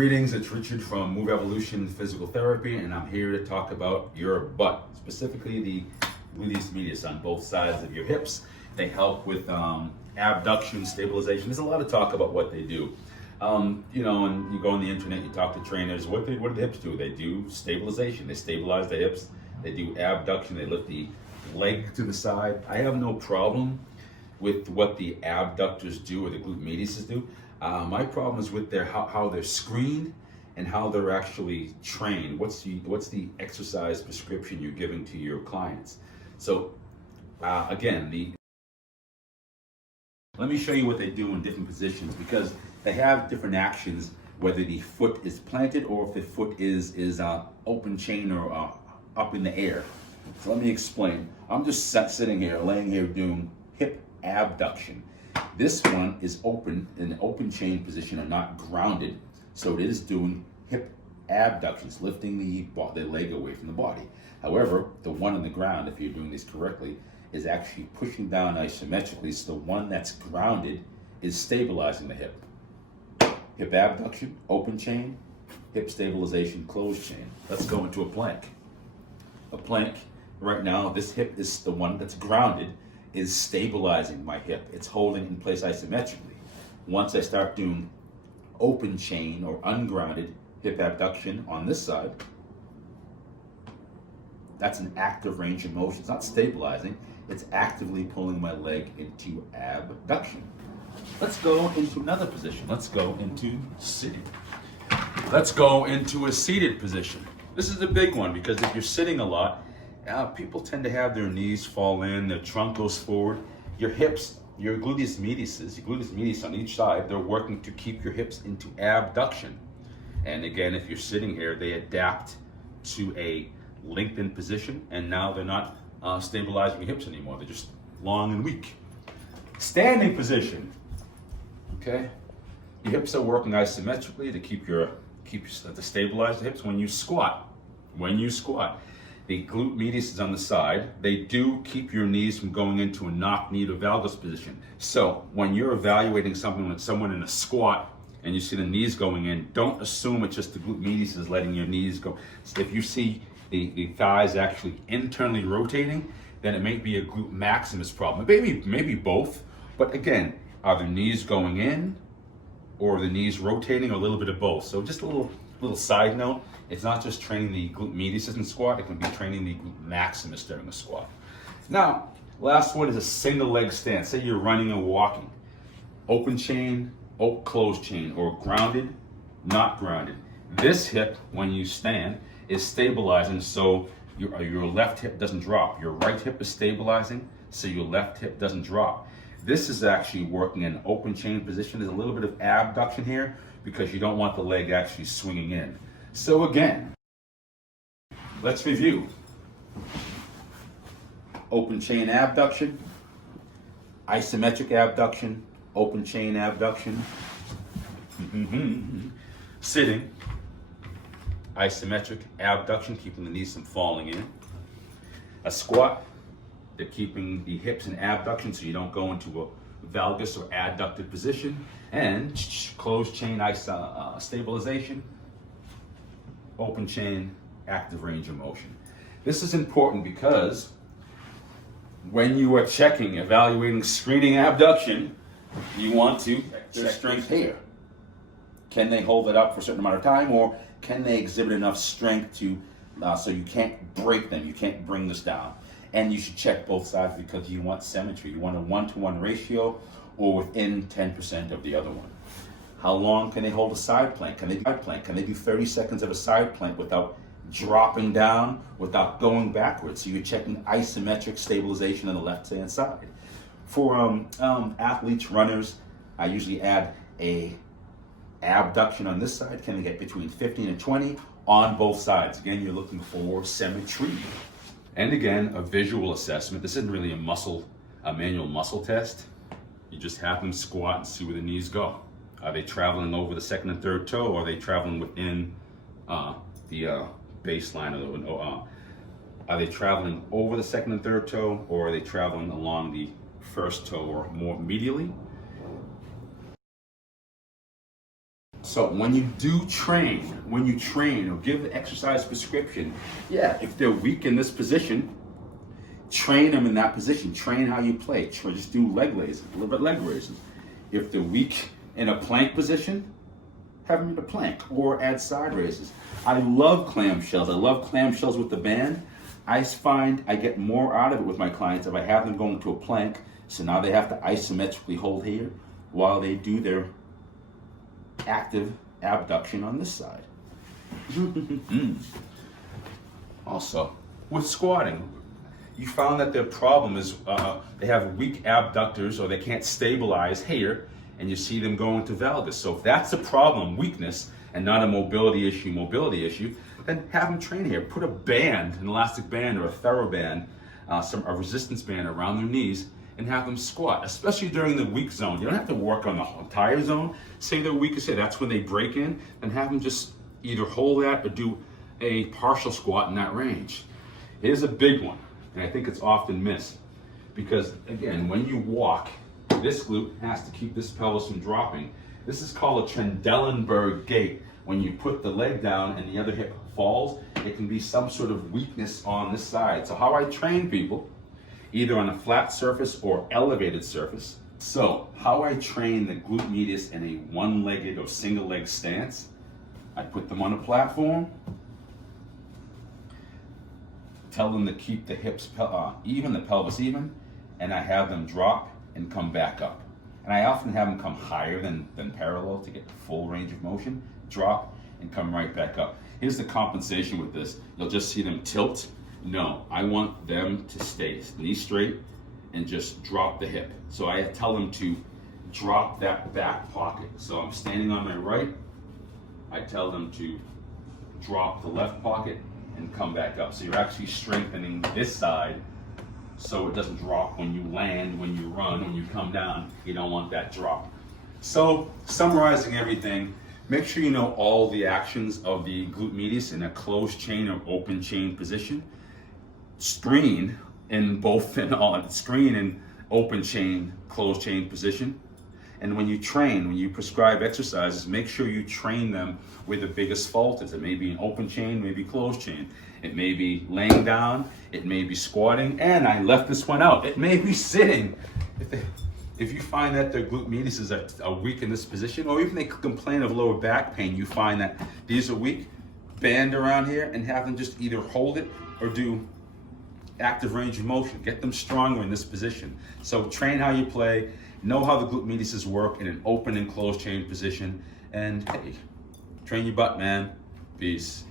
Greetings, it's Richard from Move Evolution Physical Therapy, and I'm here to talk about your butt, specifically the Gluteus Medius on both sides of your hips. They help with abduction, stabilization. There's a lot of talk about what they do. And you go on the internet, you talk to trainers, what do the hips do? They do stabilization, they stabilize the hips, they do abduction, they lift the leg to the side. I have no problem with what the abductors do or the glute mediuses do. My problem is with how they're screened and how they're actually trained. What's the exercise prescription you're giving to your clients? So again, let me show you what they do in different positions, because they have different actions, whether the foot is planted or if the foot is open chain or up in the air. So let me explain. I'm just sitting here, laying here doing hip abduction. This one is open in an open chain position and not grounded, so it is doing hip abductions, lifting the leg away from the body. However, the one on the ground, if you're doing this correctly, is actually pushing down isometrically, so the one that's grounded is stabilizing the hip. Hip abduction, open chain, hip stabilization, closed chain. Let's go into a plank. A plank, right now, this hip is the one that's grounded, is stabilizing my hip. It's holding in place isometrically. Once I start doing open chain or ungrounded hip abduction on this side, that's an active range of motion. It's not stabilizing, it's actively pulling my leg into abduction. Let's go into another position. Let's go into sitting. Let's go into a seated position. This is the big one, because if you're sitting a lot, people tend to have their knees fall in, their trunk goes forward. Your hips, your gluteus medius on each side, they're working to keep your hips into abduction. And again, if you're sitting here, they adapt to a lengthened position, and now they're not stabilizing your hips anymore. They're just long and weak. Standing position. Okay, your hips are working isometrically to stabilize the hips when you squat. The glute medius is on the side. They do keep your knees from going into a knock-knee to valgus position. So when you're evaluating someone in a squat and you see the knees going in, don't assume it's just the glute medius is letting your knees go. So if you see the thighs actually internally rotating, then it may be a glute maximus problem. Maybe both, but again, are the knees going in or are the knees rotating, or a little bit of both? So just a little side note, it's not just training the glute medius in squat, it can be training the glute maximus during a squat. Now, last one is a single leg stance. Say you're running and walking. Open chain, closed chain, or grounded, not grounded. This hip, when you stand, is stabilizing, so your left hip doesn't drop. Your right hip is stabilizing, so your left hip doesn't drop. This is actually working in an open chain position. There's a little bit of abduction here because you don't want the leg actually swinging in. So again, let's review. Open chain abduction, isometric abduction, open chain abduction, sitting, isometric abduction, keeping the knees from falling in. A squat, they're keeping the hips in abduction so you don't go into a valgus or adducted position. And closed chain stabilization, open chain, active range of motion. This is important because when you are evaluating screening abduction, you want to check their strength here. Can they hold it up for a certain amount of time, or can they exhibit enough strength to so you can't break them, you can't bring this down? And you should check both sides because you want symmetry. You want a 1-to-1 ratio or within 10% of the other one. How long can they hold a side plank? Can they do 30 seconds of a side plank without dropping down, without going backwards? So you're checking isometric stabilization on the left-hand side. For athletes, runners, I usually add a abduction on this side. Can they get between 15 and 20 on both sides? Again, you're looking for symmetry. And again, a visual assessment. This isn't really a manual muscle test. You just have them squat and see where the knees go. Are they traveling over the second and third toe, or are they traveling within the baseline? Are they traveling over the second and third toe, or are they traveling along the first toe or more medially? So when you do train, when you train or give the exercise prescription, yeah, if they're weak in this position, train them in that position. Train how you play. Just do leg raises, a little bit leg raises. If they're weak in a plank position, have them in a plank or add side raises. I love clamshells. I love clamshells with the band. I find I get more out of it with my clients if I have them going to a plank. So now they have to isometrically hold here while they do their active abduction on this side. Also, with squatting, you found that their problem is they have weak abductors or they can't stabilize here, and you see them going to valgus. So if that's a problem, weakness, and not a mobility issue, then have them train here. Put a band, an elastic band or a TheraBand, a resistance band around their knees, and have them squat, especially during the weak zone. You don't have to work on the entire zone. Say they're weakest here, that's when they break in, then have them just either hold that or do a partial squat in that range. Here's a big one, and I think it's often missed, because again, when you walk, this glute has to keep this pelvis from dropping. This is called a Trendelenburg gait. When you put the leg down and the other hip falls, it can be some sort of weakness on this side. So how I train people, either on a flat surface or elevated surface. So how I train the glute medius in a one-legged or single leg stance, I put them on a platform, tell them to keep the hips even, the pelvis even, and I have them drop and come back up. And I often have them come higher than parallel to get the full range of motion, drop and come right back up. Here's the compensation with this. You'll just see them tilt. No, I want them to stay knee straight and just drop the hip. So I tell them to drop that back pocket. So I'm standing on my right, I tell them to drop the left pocket and come back up. So you're actually strengthening this side so it doesn't drop when you land, when you run, when you come down. You don't want that drop. So summarizing everything, make sure you know all the actions of the glute medius in a closed chain or open chain position. Screen in both, screen in open chain, closed chain position. And when you train, when you prescribe exercises, make sure you train them where the biggest fault is. It may be an open chain, maybe closed chain. It may be laying down, it may be squatting, and I left this one out. It may be sitting. If you find that their glute medius is weak in this position, or even they complain of lower back pain, you find that these are weak, band around here and have them just either hold it or do active range of motion. Get them stronger in this position. So train how you play, know how the glute medius work in an open and closed chain position, and hey, train your butt, man. Peace.